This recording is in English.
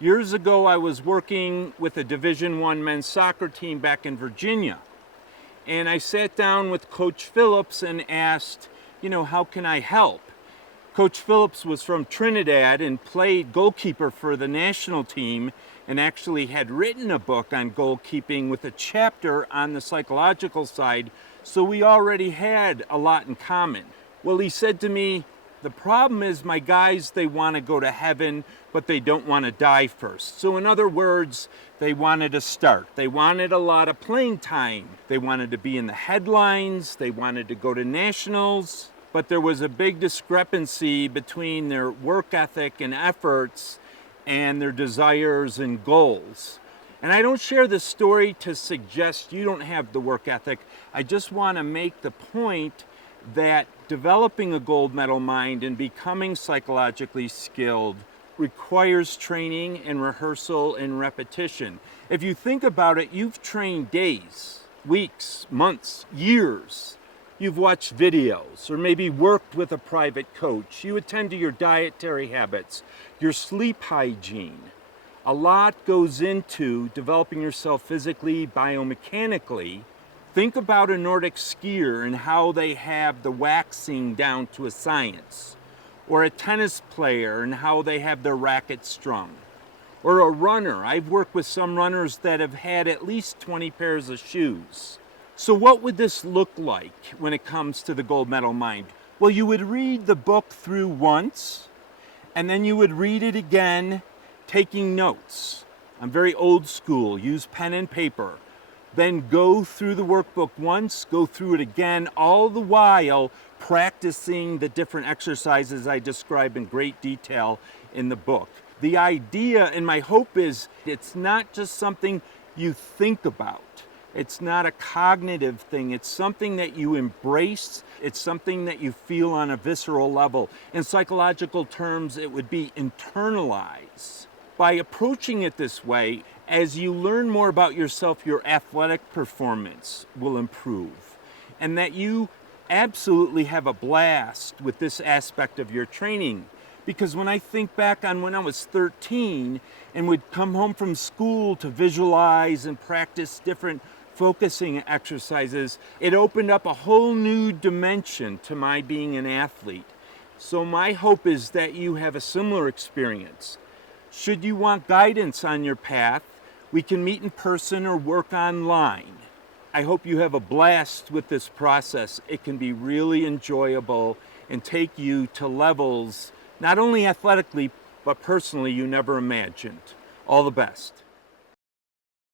Years ago, I was working with a Division I men's soccer team back in Virginia. And I sat down with Coach Phillips and asked, how can I help? Coach Phillips was from Trinidad and played goalkeeper for the national team and actually had written a book on goalkeeping with a chapter on the psychological side, so we already had a lot in common. Well, he said to me, the problem is my guys, they want to go to heaven, but they don't want to die first. So in other words, they wanted to start. They wanted a lot of playing time. They wanted to be in the headlines. They wanted to go to nationals. But there was a big discrepancy between their work ethic and efforts and their desires and goals. And I don't share this story to suggest you don't have the work ethic. I just want to make the point that developing a gold medal mind and becoming psychologically skilled requires training and rehearsal and repetition. If you think about it, you've trained days, weeks, months, years. You've watched videos or maybe worked with a private coach. You attend to your dietary habits, your sleep hygiene. A lot goes into developing yourself physically, biomechanically. Think about a Nordic skier and how they have the waxing down to a science, or a tennis player and how they have their racket strung, or a runner. I've worked with some runners that have had at least 20 pairs of shoes. So what would this look like when it comes to the gold medal mind? Well, you would read the book through once, and then you would read it again, taking notes. I'm very old school, use pen and paper. Then go through the workbook once, go through it again, all the while practicing the different exercises I describe in great detail in the book. The idea and my hope is it's not just something you think about. It's not a cognitive thing. It's something that you embrace. It's something that you feel on a visceral level. In psychological terms, it would be internalized. By approaching it this way, as you learn more about yourself, your athletic performance will improve. And that you absolutely have a blast with this aspect of your training. Because when I think back on when I was 13 and would come home from school to visualize and practice different focusing exercises, it opened up a whole new dimension to my being an athlete. So my hope is that you have a similar experience. Should you want guidance on your path, we can meet in person or work online. I hope you have a blast with this process. It can be really enjoyable and take you to levels, not only athletically, but personally, you never imagined. All the best.